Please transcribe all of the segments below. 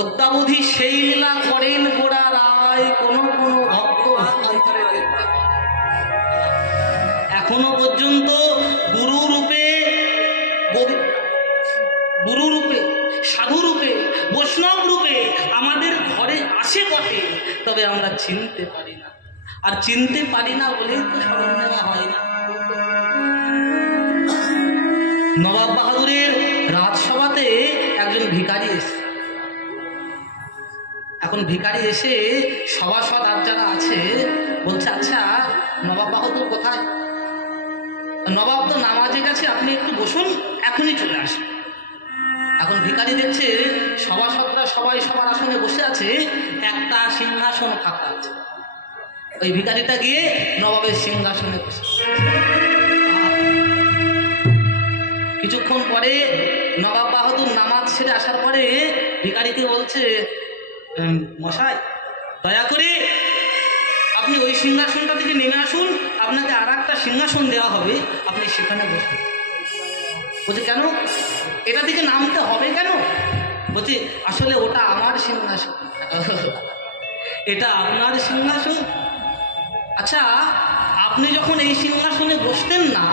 অদ্যাবধি সেই লীলা করেন গোড়া রায়, কোন কোন ভক্ত এখনো পর্যন্ত গুরু রূপে, সাধু রূপে, বৈষ্ণব রূপে আমাদের ঘরে আসে বটে, তবে আমরা চিনতে পারি না। আর চিনতে পারি না বলেই তো স্মরণ নেওয়া হয় না। নবাব বাহাদুরের রাজসভাতে একজন ভিখারি এসে, এখন ভিখারি এসে সভাসদ আর যারা আছে বলছে, আচ্ছা নবাব বাহাদুর কোথায়? নবাব তো নামাজে গেছে, আপনি একটু বসুন, এখনই চলে আসেন। এখন ভিখারি দেখছে সভাসদরা সবাই সবার আসনে বসে আছে, একটা সিংহাসন ফাঁকা আছে। ওই ভিখারিটা গিয়ে নবাবের সিংহাসনে বসে। কিছুক্ষণ পরে নবাব বাহাদুর নামাজ ছেড়ে আসার পরে ভিখারিকে বলছে, মশাই দয়া করে আপনি ওই সিংহাসনটা থেকে নেমে আসুন, আপনাকে আর একটা সিংহাসন দেওয়া হবে, আপনি সেখানে বসুন। বলছে কেন? এটা থেকে নামতে হবে কেন? বলছে আসলে ওটা আমার সিংহাসন। এটা আপনার সিংহাসন? আচ্ছা আপনি যখন এই সিংহাসনে বসতেন না,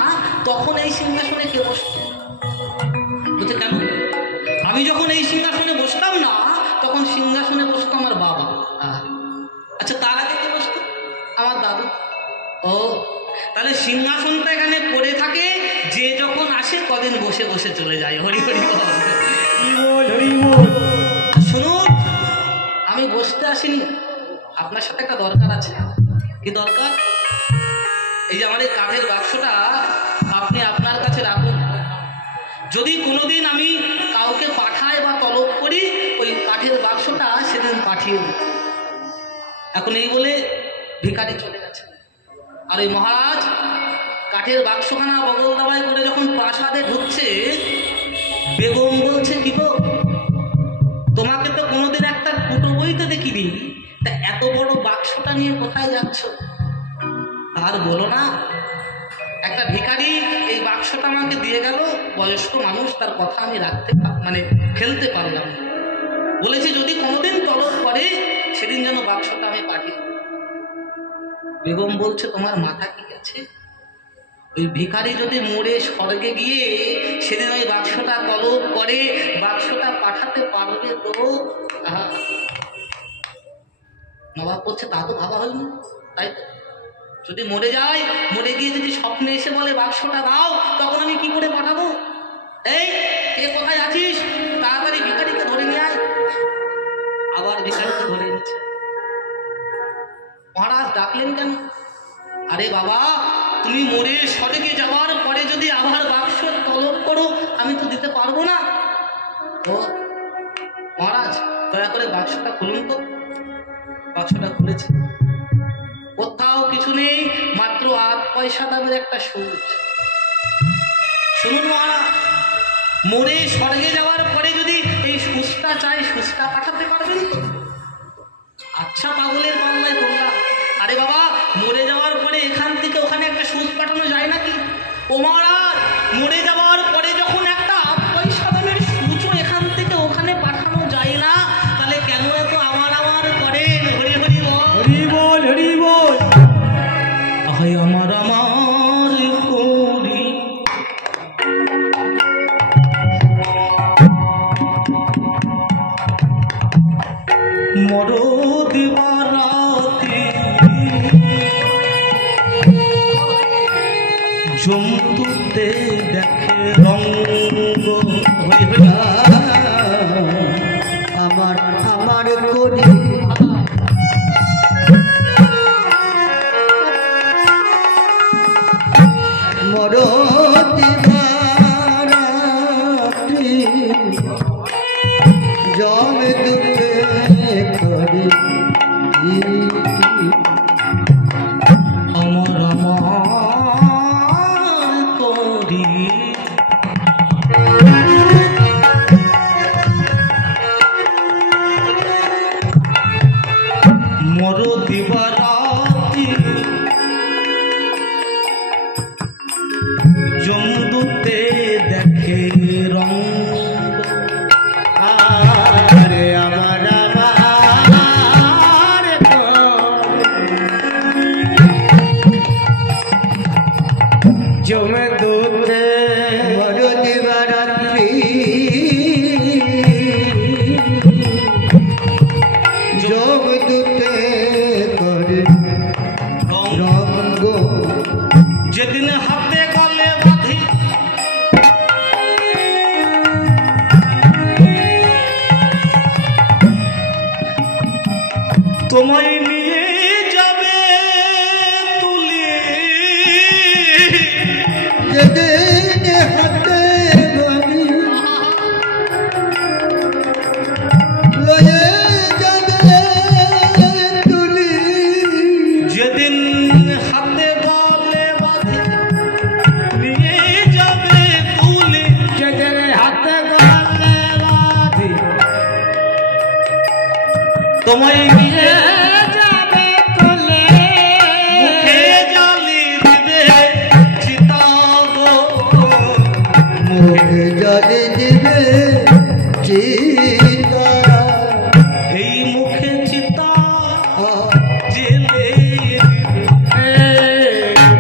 তখন এই সিংহাসনে কে বসতেন? বলছে কেন? আমি যখন এই সিংহাসনে বসতাম না, তখন সিংহাসনে বসতো আমার বাবা। আচ্ছা তার আগে কে বসতো? আমার দাদু। ও তাহলে সিংহাসনটা এখানে পড়ে থাকে, যে যখন আসে কদিন বসে বসে চলে যায়। হরি হরি বল। শুনুন, আমি বসতে আসিনি, আপনার সাথে একটা দরকার আছে। কি দরকার? এই যে আমার এই কাঠের বাক্সটা আপনি আপনার কাছে রাখুন। যদি কোনোদিন আমি কাউকে পাঠাই বা তলব করি, ওই কাঠের বাক্সটা সেদিন পাঠিয়ে দিই। এখন এই বলে ভিখারি চলে গেছে। আর ওই মহারাজ কাঠের বাক্সখানা বগল দাবায় করে যখন প্রাসাদে ঢুকছে, বেগম বলছে, কি গো তোমাকে তো কোনোদিন একটা কুটো বইতে দেখিনি, তা এত বড় বাক্সটা নিয়ে কোথায় যাচ্ছ? আর বলো না, একটা ভিখারি এই বাক্সটা আমাকে দিয়ে গেল, বয়স্ক মানুষ, তার কথা আমি রাখতে ফেলতে পারলাম না। বলেছে যদি কোনোদিন তলব করে সেদিন যেন বাক্সটা আমি পাঠিয়ে। বেগম বলছে তোমার মাথা কি গেছে? ওই ভিখারি যদি মরে স্বর্গে গিয়ে সেদিন ওই বাক্সটা তলব করে, বাক্সটা পাঠাতে পারবে তো? নবাব বলছে তা তো ভাবা হয়নি। তাই তো, যদি মরে যায়, মরে গিয়ে যদি স্বপ্নে এসে বলে বাক্সটা দাও, তখন আমি কি করে পাঠাবো? এই কে কোথায় আছিস, তাড়াতাড়ি ভিখারিকে ধরে নিয়ে আয়। আবার ভিখারিকে ধরে নিচ্ছে। মহারাজ ডাকলেন কেন? আরে বাবা, তুমি মরে স্বর্গে যাওয়ার পরে যদি আবার বাক্স তলব করো, আমি তো দিতে পারবো না। ও মহারাজ দয়া করে বাক্সটা খুলুন তো। বাক্সটা খুলেছে, কোথাও কিছু নেই, মাত্র 8 পয়সা দামের একটা সুচ। শুনুন মহারাজ, মরে স্বর্গে যাওয়ার পরে যদি এই সুচটা চাই, সুচটা পাঠাতে পারবেন তো? আচ্ছা পাগলের পাল্লায় তোমরা। আরে বাবা, মরে যাওয়ার পরে এখান থেকে ওখানে একটা সুচ পাঠানো যায় নাকি? ও মহারাজ, মরে যাওয়ার পরে যখন একটা 8 পয়সা দামের সুচও এখান থেকে ওখানে পাঠানো মরো দিবারাতি জমতুতে দেখে রঙ্গ আমার আমার করি মরতি বারাতি জল দুতে করি আমার আমার করি মর দিবারাতি জমদূতে দেখে রঙ্গ আরে আমার আমার জমে দুতে বড় দিবারাত্রি জম দুতে করে রঙ্গ যেদিন হাতে গলে বাঁধি তোমায় নিয়ে যাবে তুলে যেদিন হাতে গলি লয়ে যাবে তুলি যেদিন হাতে গলে বাঁধি নিয়ে যাবে তুলে যেদিন হাতে গলে বাঁধি তোমায় নিয়ে যাবে তুলে মুখে জালি দিবে চিতা গো মুখে জলে দিবে চিতা এই মুখে চিতা জেলে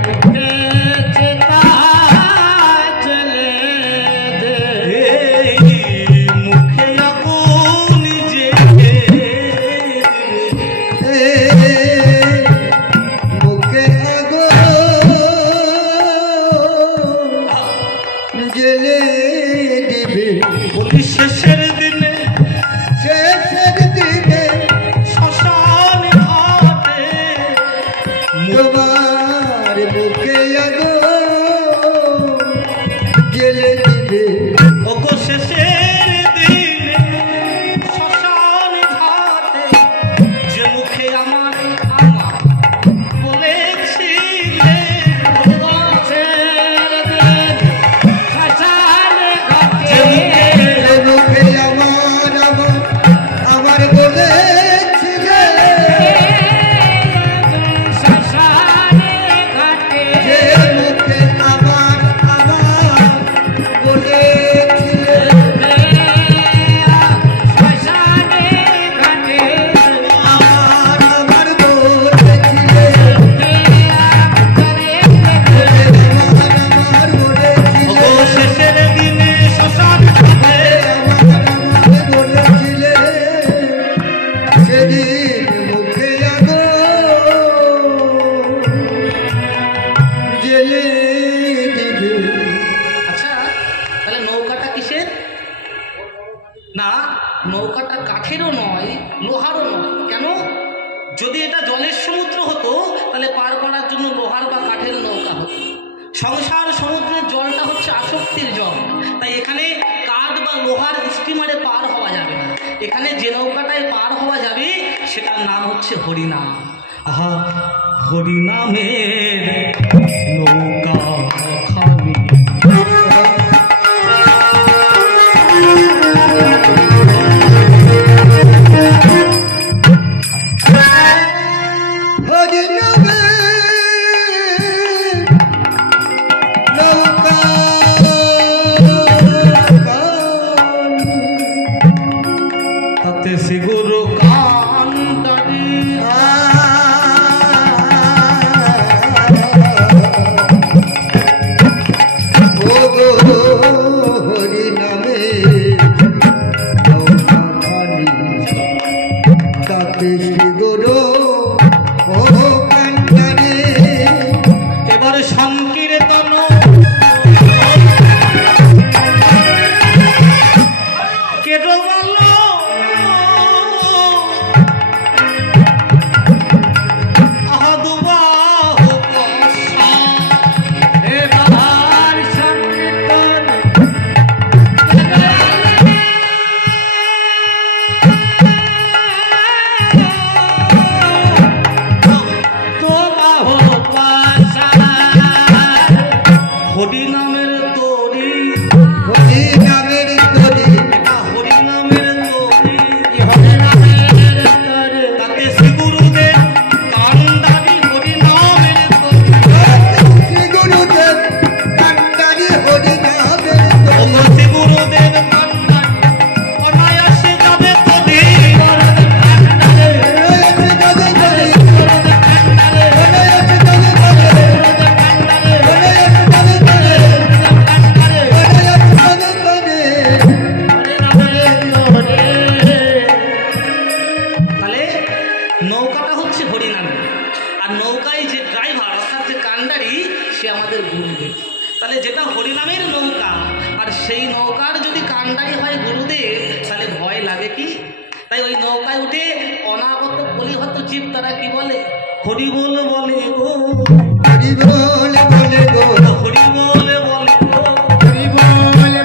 মুখে চিতা চলে দে এই মুখে আগুন জেলে মুখে আগো জেলে দিবে বলি শেষের দিনে শেষের দিনে শ্মশান ঘাটে তোমার মুখে আগো জেলে দিবে ওগো শেষের দিনে শ্মশান ঘাটে যে মুখে আমার আমার বলেছিলে যে মুখে এ মুখে আমার আমার আমার বলেছিলে যে মুখে আমার আমার বলেছিলে আমার আমার বলেছিলে আমার বলেছিলে ওগো শেষের দিনে শ্মশান ঘাটে আমার বলেছিলে সেদিন মুখে আগো জেলে দিবে আচ্ছা তাহলে নৌকাটা কিসের না নৌকাটা কাঠেরও নয় লোহারও নয় কেন যদি এটা জলের সমুদ্র হতো তাহলে পার করার জন্য লোহার বা কাঠের নৌকা হতো সংসার সমুদ্রের জলটা হচ্ছে আসক্তির জল তাই এখানে কাঠ বা লোহার স্টিমারে পার হওয়া যাবে না এখানে যে নৌকাটায় পার হওয়া যাবে সেটার নাম হচ্ছে হরিনাম আহা হরিনামের নৌকা খাবি হরিনামে নৌকা তাতে সিগুরু কান্তারি হরি নামে সৃষ্টি গুরু ও কান্ডারে এবার সংকীর্তন কেটো বলো আহাদুবাহু পশা এবার সংকীর্তন হরি নামের তরি হরি নামের তরি হরি নামের তরি হরি নামের তরি তাতে শ্রী গুরুদেব কান্ডারি হরি নামের তরি শ্রী গুরুদেব কান্ডারি হরি নামের তরি শ্রী গুরুদেব কান্ডারি অনায়াসে যাবে তরি তাহলে নৌকাটা হচ্ছে হরি নামে আর নৌকায় যে ড্রাইভার অর্থাৎ যে কান্ডারি সে আমাদের গুরুদেব। তাহলে যেটা হরি নামের নৌকা আর সেই নৌকার যদি কান্ডারি হয় গুরুদেব তাহলে ভয় লাগে কি? তাই ওই নৌকায় উঠে অনাগত কলিহত জীব তারা কি বলে? হরি বল বলে গো, হরি বল বলে গো হরি বলে বলে গো, হরি বল বলে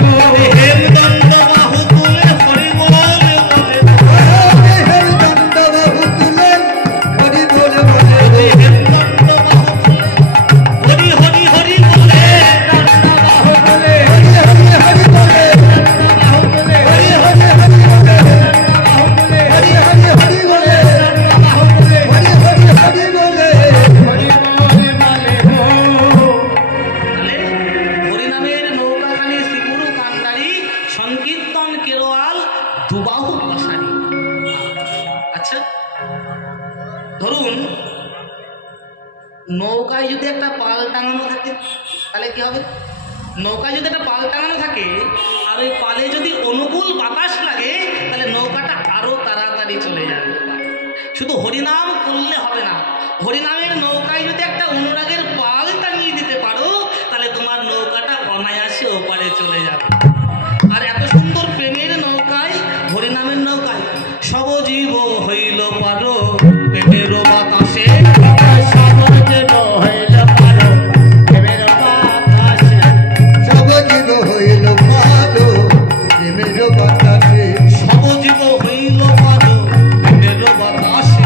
গো হেমদণ্ড বাহু তুলে হরি বলে বলে গো, হের দণ্ড বাহু তুলে হরি বল বলে গো হেমদণ্ড বাহু তুলে হরি হরি হরি বলে বাহু তুলে হরি হরি হরি বলে বাহু তুলে হরি হরি হরি বলে বাহু তুলে হরি হরি হরি বলে বাহু তুলে হরি হরি হরি বলে হরি বল বলে গো তাহলে হরিনামের নৌকাখানি শ্রীগুরু কান্ডারি সংকীর্তন কেরোয়াল দুবাহু পাশারি। আচ্ছা ধরুন নৌকায় যদি একটা পাল টাঙানো থাকে তাহলে কি হবে? নৌকায় যদি একটা পাল টাঙানো থাকে আর ওই পালে যদি অনুকূল বাতাস লাগে তাহলে নৌকাটা আরো তাড়াতাড়ি চলে যাবে। শুধু হরিনাম করলে হবে না, হরিনামের নৌকায় যদি একটা অনুরাগের পাল টাঙিয়ে দিতে পারো তাহলে তোমার নৌকাটা অনায়াসে ওপারে চলে যাবে। আর এত সুন্দর প্রেমের নৌকায় হরিনামের নৌকায় সবজীব হইল পারো প্রেমের বাতাসে সব জীব হইল পালো প্রেমের বাতাসে সবজীব হইল পারো প্রেমের বাতাসে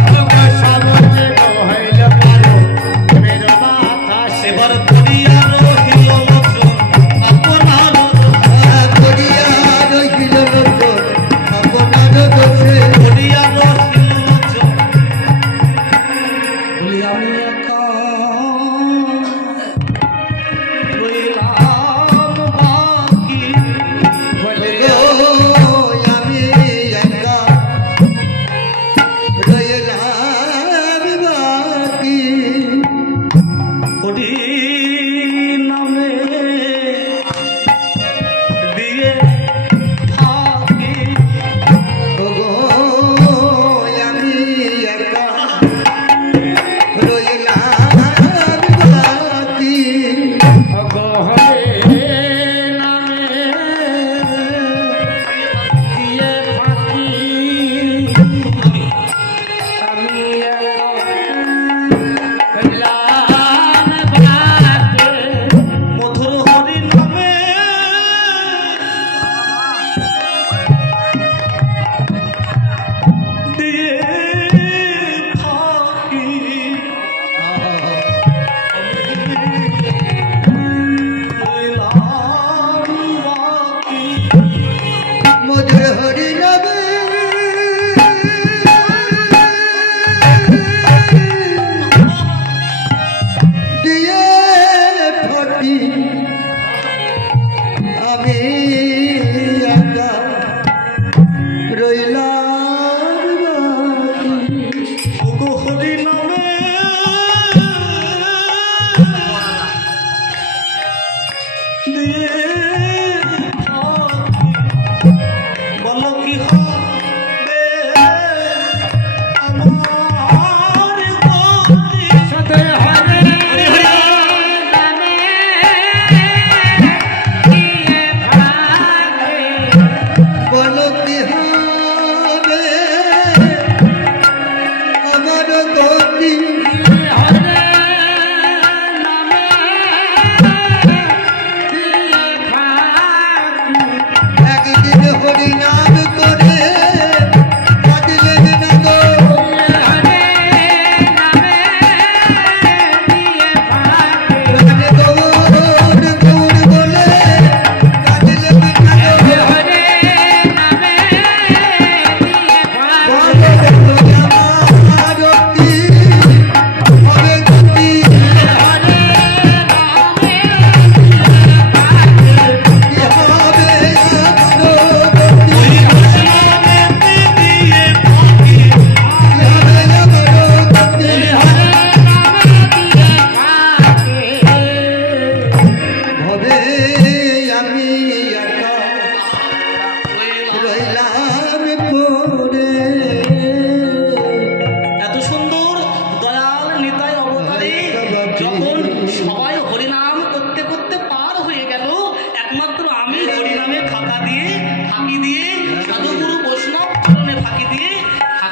এবার করিয়া রহিল লোচন আপনার করিয়া রহিল লোচন আপনার দোষে করিয়া রহিল লোচন বলি আমি একা রইলাম বাকি বলে গো আমি একা রইলাম বাকি হরি নামে দিয়ে থাকি ও গো আমি একা রইলাম বাকি মধুর হরি নামে দিয়ে থাকি রইলাম বাকি। মধুর হরি নামে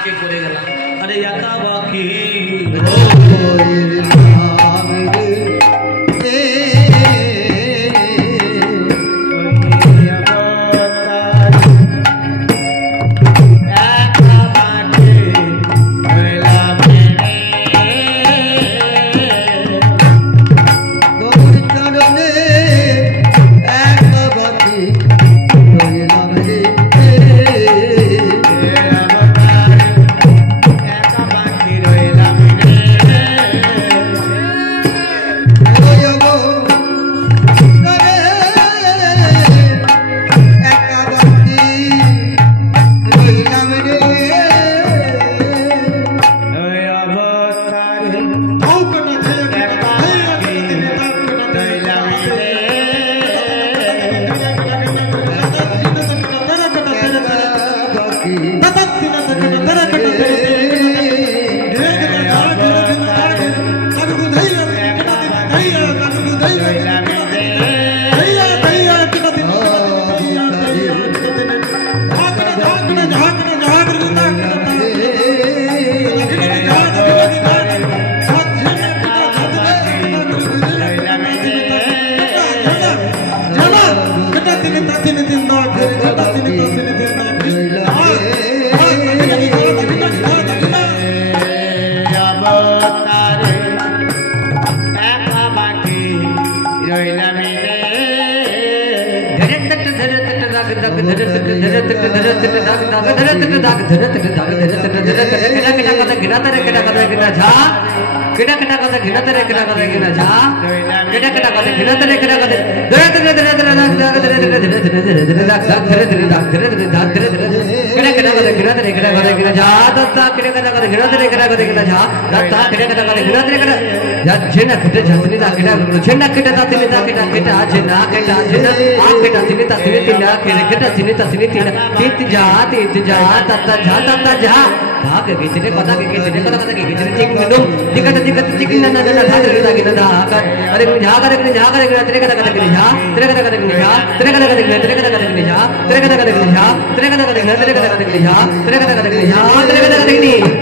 আজকে করে গেলাম আরে একা বাকি Terima kasih.